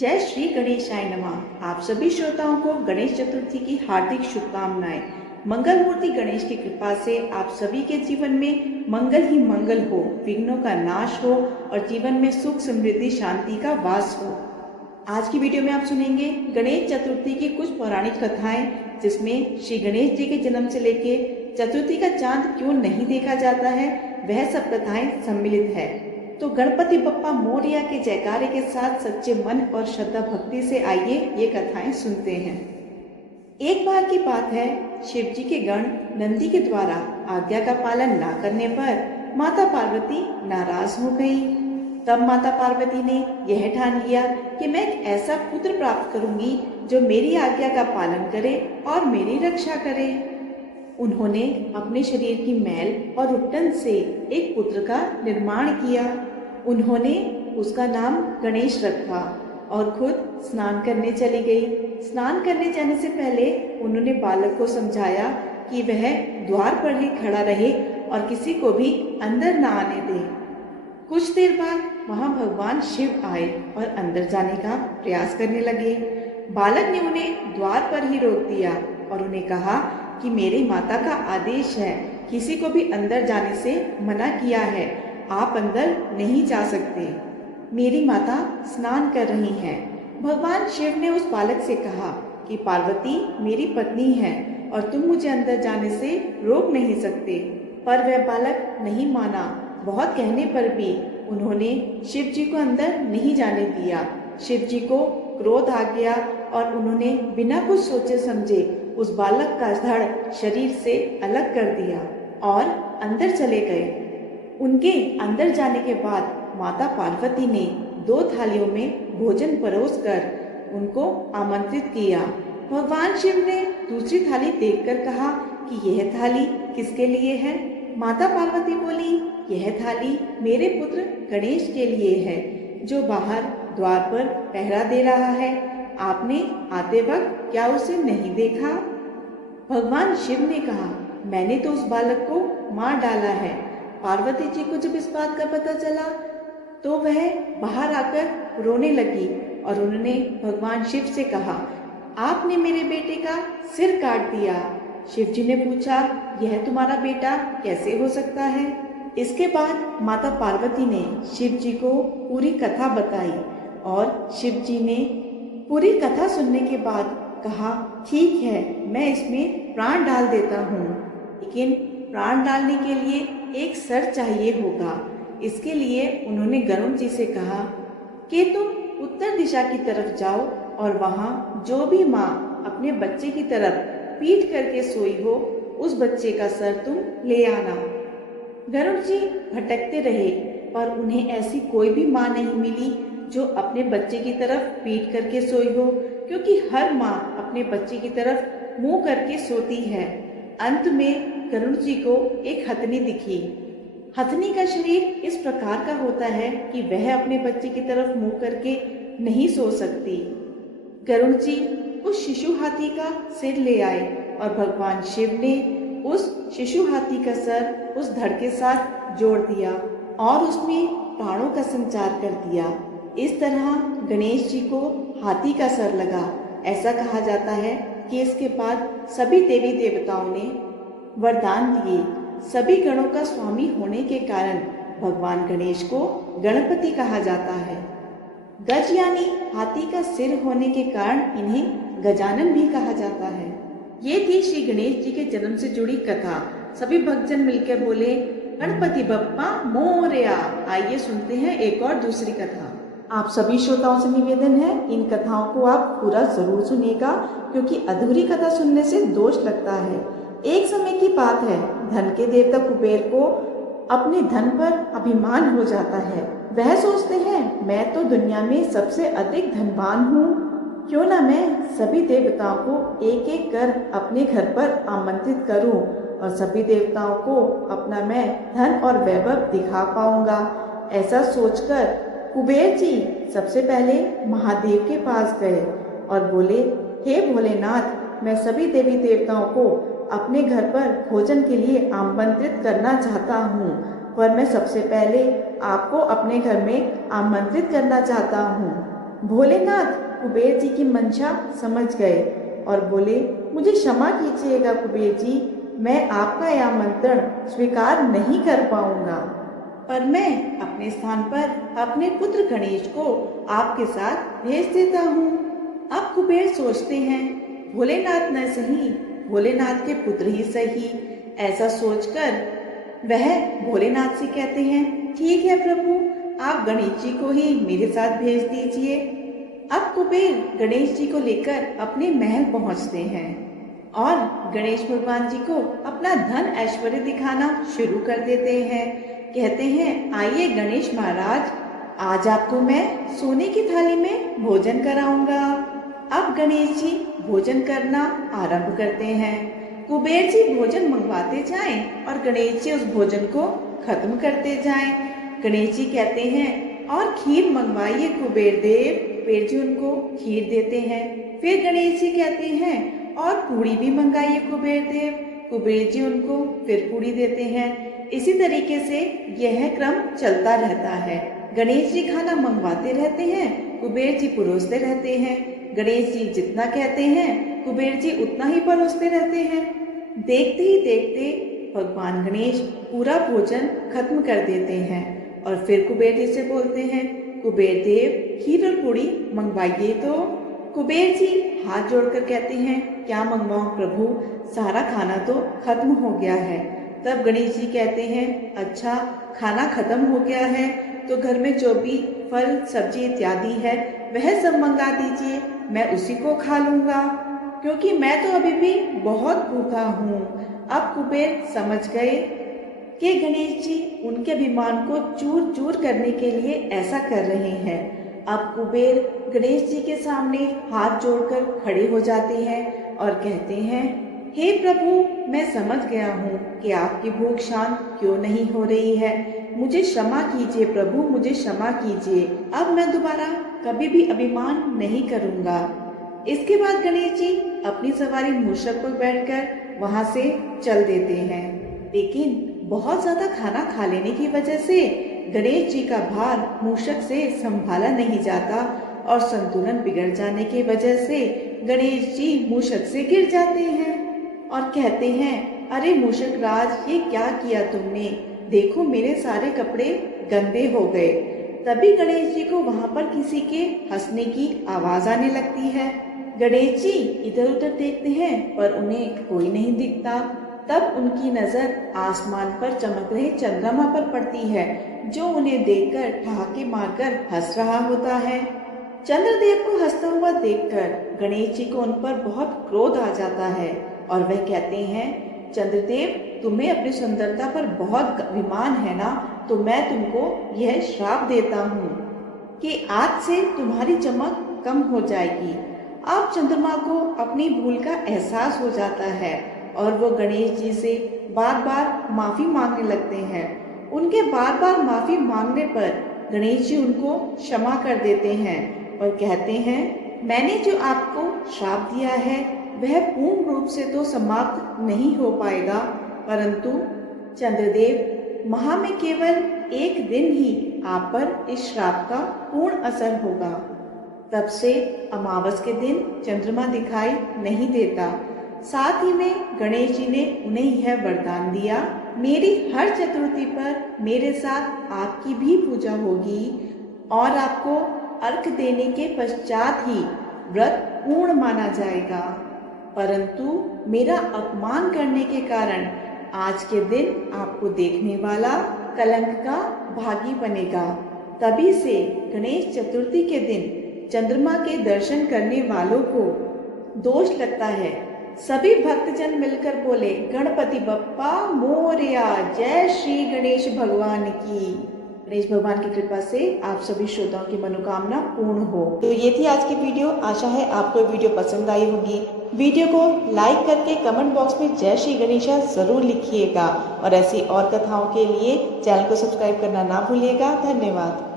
जय श्री गणेशाय नमः। आप सभी श्रोताओं को गणेश चतुर्थी की हार्दिक शुभकामनाएं। मंगल मूर्ति गणेश की कृपा से आप सभी के जीवन में मंगल ही मंगल हो, विघ्नों का नाश हो और जीवन में सुख समृद्धि शांति का वास हो। आज की वीडियो में आप सुनेंगे गणेश चतुर्थी की कुछ पौराणिक कथाएं, जिसमें श्री गणेश जी के जन्म से लेके चतुर्थी का चांद क्यों नहीं देखा जाता है, वह सब कथाएं सम्मिलित है। तो गणपति बप्पा मोरया के जयकारे के साथ सच्चे मन और श्रद्धा भक्ति से आइए ये कथाएं सुनते हैं। एक बार की बात है, शिव जी के गण नंदी के द्वारा आज्ञा का पालन न करने पर माता पार्वती नाराज हो गई। तब माता पार्वती ने यह ठान लिया कि मैं एक ऐसा पुत्र प्राप्त करूंगी जो मेरी आज्ञा का पालन करे और मेरी रक्षा करे। उन्होंने अपने शरीर की मैल और उट्टन से एक पुत्र का निर्माण किया। उन्होंने उसका नाम गणेश रखा और खुद स्नान करने चली गई। स्नान करने जाने से पहले उन्होंने बालक को समझाया कि वह द्वार पर ही खड़ा रहे और किसी को भी अंदर न आने दे। कुछ देर बाद वहां भगवान शिव आए और अंदर जाने का प्रयास करने लगे। बालक ने उन्हें द्वार पर ही रोक दिया और उन्हें कहा कि मेरी माता का आदेश है, किसी को भी अंदर जाने से मना किया है, आप अंदर नहीं जा सकते। मेरी माता स्नान कर रही हैं। भगवान शिव ने उस बालक से कहा कि पार्वती मेरी पत्नी है और तुम मुझे अंदर जाने से रोक नहीं सकते। पर वह बालक नहीं माना। बहुत कहने पर भी उन्होंने शिव जी को अंदर नहीं जाने दिया। शिव जी को क्रोध आ गया और उन्होंने बिना कुछ सोचे समझे उस बालक का धड़ शरीर से अलग कर दिया और अंदर चले गए। उनके अंदर जाने के बाद माता पार्वती ने 2 थालियों में भोजन परोसकर उनको आमंत्रित किया। भगवान शिव ने दूसरी थाली देखकर कहा कि यह थाली किसके लिए है? माता पार्वती बोली, यह थाली मेरे पुत्र गणेश के लिए है, जो बाहर द्वार पर पहरा दे रहा है। आपने आते वक्त क्या उसे नहीं देखा? भगवान शिव ने कहा, मैंने तो उस बालक को मार डाला है। पार्वती जी को जब इस बात का पता चला तो वह बाहर आकर रोने लगी और उन्होंने भगवान शिव से कहा, आपने मेरे बेटे का सिर काट दिया। शिव जी ने पूछा, यह तुम्हारा बेटा कैसे हो सकता है? इसके बाद माता पार्वती ने शिव जी को पूरी कथा बताई और शिव जी ने पूरी कथा सुनने के बाद कहा, ठीक है, मैं इसमें प्राण डाल देता हूँ, लेकिन प्राण डालने के लिए एक सर चाहिए होगा। इसके लिए उन्होंने गरुड़ जी से कहा कि तुम उत्तर दिशा की तरफ जाओ और वहाँ जो भी माँ अपने बच्चे की तरफ पीठ करके सोई हो, उस बच्चे का सर तुम ले आना। गरुड़ जी भटकते रहे पर उन्हें ऐसी कोई भी माँ नहीं मिली जो अपने बच्चे की तरफ पीठ करके सोई हो, क्योंकि हर माँ अपने बच्चे की तरफ मुंह करके सोती है। अंत में गरुड़ जी को एक हथनी दिखी। हथनी का शरीर इस प्रकार का होता है कि वह अपने बच्चे की तरफ मुंह करके नहीं सो सकती। गरुड़ जी उस शिशु हाथी का सिर ले आए और भगवान शिव ने उस शिशु हाथी का सर उस धड़ के साथ जोड़ दिया और उसमें प्राणों का संचार कर दिया। इस तरह गणेश जी को हाथी का सर लगा। ऐसा कहा जाता है कि इसके बाद सभी देवी देवताओं ने वरदान दिए। सभी गणों का स्वामी होने के कारण भगवान गणेश को गणपति कहा जाता है। गज यानी हाथी का सिर होने के कारण इन्हें गजानन भी कहा जाता है। ये थी श्री गणेश जी के जन्म से जुड़ी कथा। सभी भक्तजन मिलकर बोले, गणपति बप्पा मोरया। आइए सुनते हैं एक और दूसरी कथा। आप सभी श्रोताओं से निवेदन है, इन कथाओं को आप पूरा जरूर सुनिएगा, क्योंकि अधूरी कथा सुनने से दोष लगता है। एक समय की बात है, धन के देवता कुबेर को अपने धन पर अभिमान हो जाता है। वह सोचते हैं, मैं तो दुनिया में सबसे अधिक धनवान हूँ, क्यों ना मैं सभी देवताओं को एक एक कर अपने घर पर आमंत्रित करूँ और सभी देवताओं को अपना मैं धन और वैभव दिखा पाऊंगा। ऐसा सोचकर कुबेर जी सबसे पहले महादेव के पास गए और बोले, हे भोलेनाथ, मैं सभी देवी देवताओं को अपने घर पर भोजन के लिए आमंत्रित करना चाहता हूँ, पर मैं सबसे पहले आपको अपने घर में आमंत्रित करना चाहता हूँ। भोलेनाथ कुबेर जी की मंशा समझ गए और बोले, मुझे क्षमा कीजिएगा कुबेर जी, मैं आपका यह आमंत्रण स्वीकार नहीं कर पाऊंगा, पर मैं अपने स्थान पर अपने पुत्र गणेश को आपके साथ भेज देता हूँ। अब कुबेर सोचते हैं, भोलेनाथ न सही, भोलेनाथ के पुत्र ही सही। ऐसा सोचकर वह भोलेनाथ से कहते हैं, ठीक है प्रभु, आप गणेश जी को ही मेरे साथ भेज दीजिए। अब कुबेर गणेश जी को लेकर अपने महल पहुंचते हैं और गणेश भगवान जी को अपना धन ऐश्वर्य दिखाना शुरू कर देते हैं। कहते हैं, आइए गणेश महाराज, आज आपको मैं सोने की थाली में भोजन कराऊंगा। अब गणेश जी भोजन करना आरंभ करते हैं। कुबेर जी भोजन मंगवाते जाएं और गणेश जी उस भोजन को खत्म करते जाएं। गणेश जी कहते हैं, और खीर मंगवाइए कुबेर देव। कुबेर जी उनको खीर देते हैं। फिर गणेश जी कहते हैं, और पूड़ी भी मंगाइए कुबेर देव। कुबेर जी उनको फिर पूड़ी देते हैं। इसी तरीके से यह क्रम चलता रहता है। गणेश जी खाना मंगवाते रहते हैं, कुबेर जी परोसते रहते हैं। गणेश जी जितना कहते हैं, कुबेर जी उतना ही परोसते रहते हैं। देखते ही देखते भगवान गणेश पूरा भोजन खत्म कर देते हैं और फिर कुबेर जी से बोलते हैं, कुबेर देव खीर और पूड़ी मंगवाइए। तो कुबेर जी हाथ जोड़कर कहते हैं, क्या मंगवाऊं प्रभु, सारा खाना तो खत्म हो गया है। तब गणेश जी कहते हैं, अच्छा खाना खत्म हो गया है तो घर में जो भी फल सब्जी इत्यादि है वह सब मंगा दीजिए, मैं उसी को खा लूंगा, क्योंकि मैं तो अभी भी बहुत भूखा हूँ। अब कुबेर समझ गए कि गणेश जी उनके अभिमान को चूर चूर करने के लिए ऐसा कर रहे हैं। अब कुबेर गणेश जी के सामने हाथ जोड़कर खड़े हो जाते हैं और कहते हैं, हे प्रभु, मैं समझ गया हूँ कि आपकी भूख शांत क्यों नहीं हो रही है। मुझे क्षमा कीजिए प्रभु, मुझे क्षमा कीजिए। अब मैं दोबारा कभी भी अभिमान नहीं करूँगा। इसके बाद गणेश जी अपनी सवारी मूषक पर बैठकर वहाँ से चल देते हैं। लेकिन बहुत ज्यादा खाना खा लेने की वजह से गणेश जी का भार मूषक से संभाला नहीं जाता और संतुलन बिगड़ जाने की वजह से गणेश जी मूषक से गिर जाते हैं और कहते हैं, अरे मूषक राज, ये क्या किया तुमने, देखो मेरे सारे कपड़े गंदे हो गए। तभी गणेश जी को वहाँ पर किसी के हंसने की आवाज आने लगती है। गणेश जी इधर उधर देखते हैं पर उन्हें कोई नहीं दिखता। तब उनकी नजर आसमान पर चमक रहे चंद्रमा पर पड़ती है, जो उन्हें देखकर ठहाके मारकर हंस रहा होता है। चंद्रदेव को हंसता हुआ देखकर गणेश जी को उन पर बहुत क्रोध आ जाता है और वह कहते हैं, चंद्रदेव, तुम्हें अपनी सुंदरता पर बहुत अभिमान है ना, तो मैं तुमको यह श्राप देता हूँ कि आज से तुम्हारी चमक कम हो जाएगी। अब चंद्रमा को अपनी भूल का एहसास हो जाता है और वो गणेश जी से बार बार माफी मांगने लगते हैं। उनके बार बार माफी मांगने पर गणेश जी उनको क्षमा कर देते हैं और कहते हैं, मैंने जो आपको श्राप दिया है वह पूर्ण रूप से तो समाप्त नहीं हो पाएगा, परंतु चंद्रदेव, माह में केवल एक दिन ही आप पर इस श्राप का पूर्ण असर होगा। तब से अमावस के दिन चंद्रमा दिखाई नहीं देता। साथ ही में गणेश जी ने उन्हें यह वरदान दिया, मेरी हर चतुर्थी पर मेरे साथ आपकी भी पूजा होगी और आपको अर्घ देने के पश्चात ही व्रत पूर्ण माना जाएगा, परंतु मेरा अपमान करने के कारण आज के दिन आपको देखने वाला कलंक का भागी बनेगा। तभी से गणेश चतुर्थी के दिन चंद्रमा के दर्शन करने वालों को दोष लगता है। सभी भक्तजन मिलकर बोले, गणपति बप्पा मोरया, जय श्री गणेश भगवान की। गणेश भगवान की कृपा से आप सभी श्रोताओं की मनोकामना पूर्ण हो। तो ये थी आज की वीडियो। आशा है आपको वीडियो पसंद आई होगी। वीडियो को लाइक करके कमेंट बॉक्स में जय श्री गणेशा जरूर लिखिएगा और ऐसी और कथाओं के लिए चैनल को सब्सक्राइब करना ना भूलिएगा। धन्यवाद।